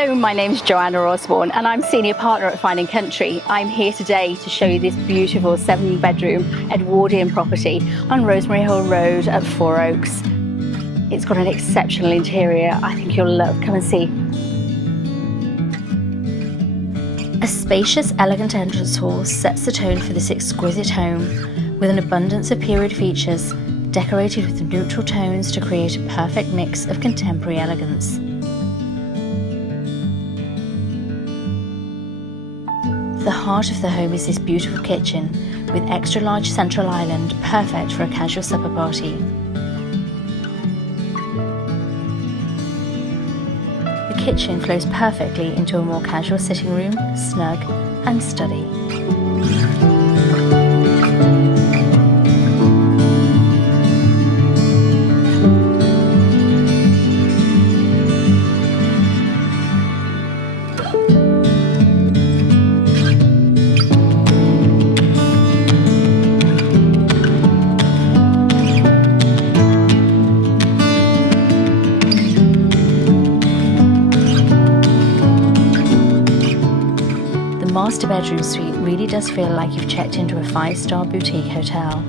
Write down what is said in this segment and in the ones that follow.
Hello, my name's Joanna Osborne and I'm Senior Partner at Fine & Country. I'm here today to show you this beautiful 7-bedroom Edwardian property on Rosemary Hill Road at Four Oaks. It's got an exceptional interior I think you'll love. Come and see. A spacious, elegant entrance hall sets the tone for this exquisite home, with an abundance of period features decorated with neutral tones to create a perfect mix of contemporary elegance. The heart of the home is this beautiful kitchen with extra large central island, perfect for a casual supper party. The kitchen flows perfectly into a more casual sitting room, snug and study. The master bedroom suite really does feel like you've checked into a 5-star boutique hotel.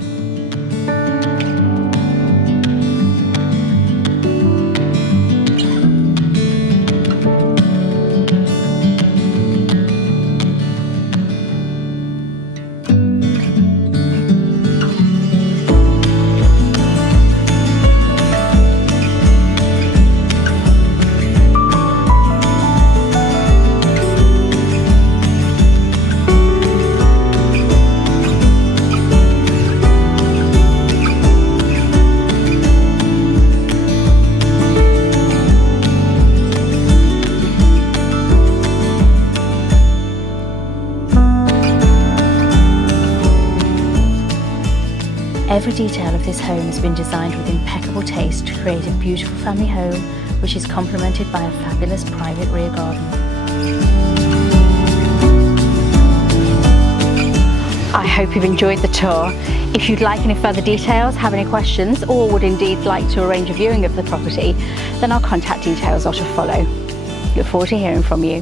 Every detail of this home has been designed with impeccable taste to create a beautiful family home, which is complemented by a fabulous private rear garden. I hope you've enjoyed the tour. If you'd like any further details, have any questions, or would indeed like to arrange a viewing of the property, then our contact details are to follow. Look forward to hearing from you.